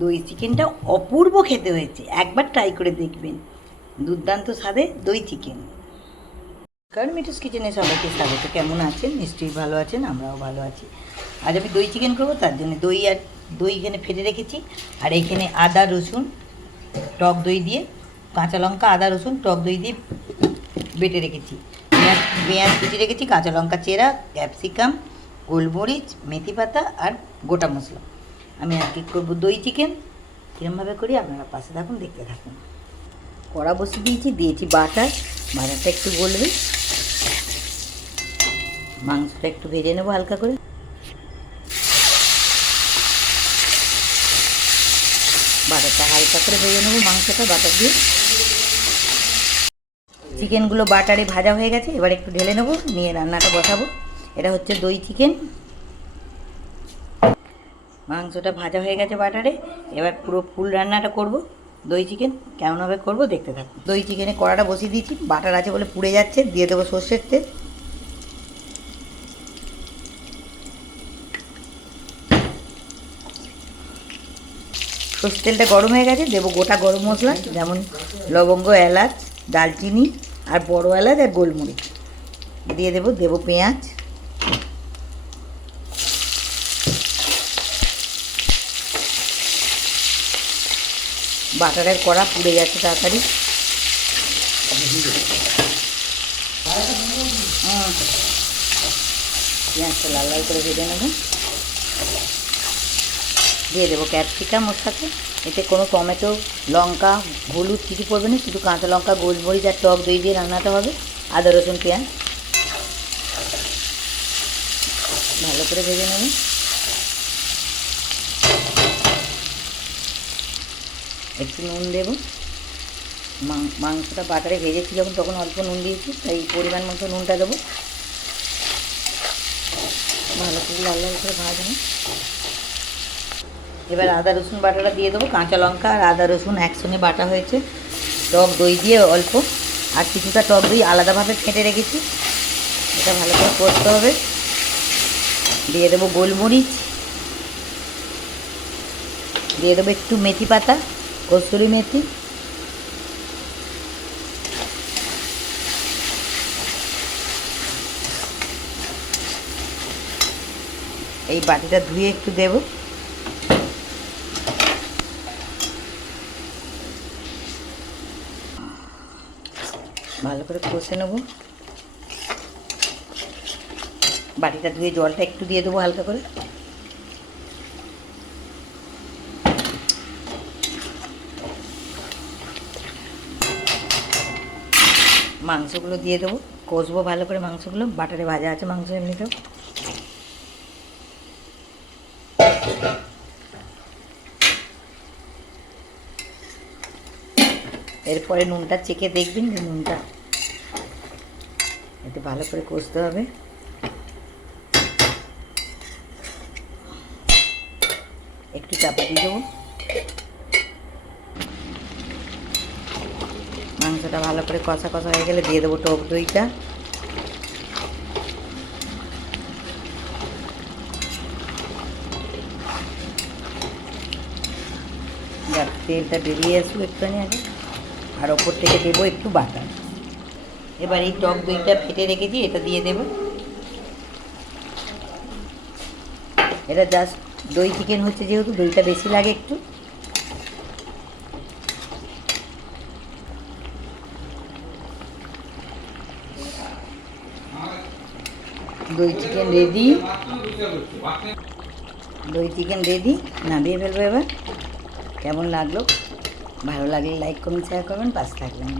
দই চিকেনটা অপূর্ব খেতে হয়েছে, একবার ট্রাই করে দেখবেন। দুর্দান্ত স্বাদে দই চিকেন। কারণ মিঠুস কিচেনে সবাইকে স্বাগত। কেমন আছেন? নিশ্চয়ই ভালো আছেন, আমরাও ভালো আছি। আজ আমি দই চিকেন করবো, তার জন্য দই এখানে ফেটে রেখেছি। আর এখানে আদা রসুন টক দই দিয়ে, কাঁচা লঙ্কা আদা রসুন টক দই দিয়ে বেটে রেখেছি। পেঁয়াজ কুচি রেখেছি, কাঁচা লঙ্কা চেরা, ক্যাপসিকাম, গোলমরিচ, মেথি পাতা আর গোটা মশলা। আমি আজকে করবো দই চিকেন। কীরমভাবে করি আপনারা পাশে থাকুন, দেখতে থাকুন। কড়া বসিয়ে দিয়েছি বাটারটা একটু গলবে। মাংসটা একটু ভেজে নেবো হালকা করে। বাটারটা হালকা করে ভেজে নেবো, মাংসটা বাটার দিয়ে। চিকেনগুলো বাটারে ভাজা হয়ে গেছে, এবার একটু ঢেলে নেবো, নিয়ে রান্নাটা বসাবো। এটা হচ্ছে দই চিকেন। মাংসটা ভাজা হয়ে গেছে বাটারে, এবার পুরো ফুল রান্নাটা করব। দই চিকেন কেমনভাবে করব দেখতে থাকুন। দই চিকেনে কড়াটা বসিয়ে দিয়েছি, বাটার আছে বলে পুড়ে যাচ্ছে। দিয়ে দেবো সর্ষের তেল। সর্ষের তেলটা গরম হয়ে গেছে, দেবো গোটা গরম মশলা, যেমন লবঙ্গ, এলাচ, দালচিনি আর বড় এলাচ আর গোলমরিচ। দিয়ে দেবো পেঁয়াজ। বাটারের কড়া পুড়ে যাচ্ছে তাড়াতাড়ি। পেঁয়াজটা লাল লাল করে ভেজে নেব। দিয়ে দেবো ক্যাপসিকাম ওর সাথে। এতে কোনো টমেটো, লঙ্কা, হলুদ কিছু পড়বে না, শুধু কাঁচা লঙ্কা, গোলমরিচ আর টক দই দিয়ে রান্নাটা হবে। আদা রসুন পেঁয়াজ ভালো করে ভেজে নেব। একটু নুন দেবো। মাংসটা বাটারে ভেজেছি যখন, তখন অল্প নুন দিয়েছি, তাই পরিমাণ মতো নুনটা দেবো। ভালো করে লাল লাল করে ভাজবো। এবার আদা রসুন বাটাটা দিয়ে দেবো। কাঁচা লঙ্কা আর আদা রসুন একসঙ্গে বাটা হয়েছে, টক দই দিয়ে অল্প, আর কিছুটা টক দই আলাদাভাবে ফেটে রেখেছি। এটা ভালো করে করতে হবে। দিয়ে দেবো গোলমরিচ, দিয়ে দেবো একটু মেথি পাতা, কসুরি মেথি। এই বাটিটা ধুয়ে একটু দেবো। ভালো করে কষে নেব। বাটিটা ধুয়ে জলটা একটু দিয়ে দেবো হালকা করে। মাংসগুলো দিয়ে দেবো, কষবো ভালো করে মাংসগুলো। বাটারে ভাজা আছে মাংস এমনিতেও। এরপরে নুনটা চেখে দেখবেন যে নুনটা, এতে ভালো করে কষতে হবে। একটু চাপা দিয়ে দেবো। মাংসটা ভালো করে কষা কষা হয়ে গেলে দিয়ে দেবো টক দইটা। তেলটা বেরিয়ে আসবো একটুখানি আগে। আর ওপর থেকে দেবো একটু বাটার। এবার এই টক দইটা ফেটে রেখেছি, এটা দিয়ে দেবো। এটা জাস্ট দই চিকেন হচ্ছে যেহেতু, দইটা বেশি লাগে একটু। দই চিকেন রেডি। নামিয়ে ফেলবো এবার। কেমন লাগলো? ভালো লাগলে লাইক করুন, শেয়ার করবেন, পাশে থাকবেন।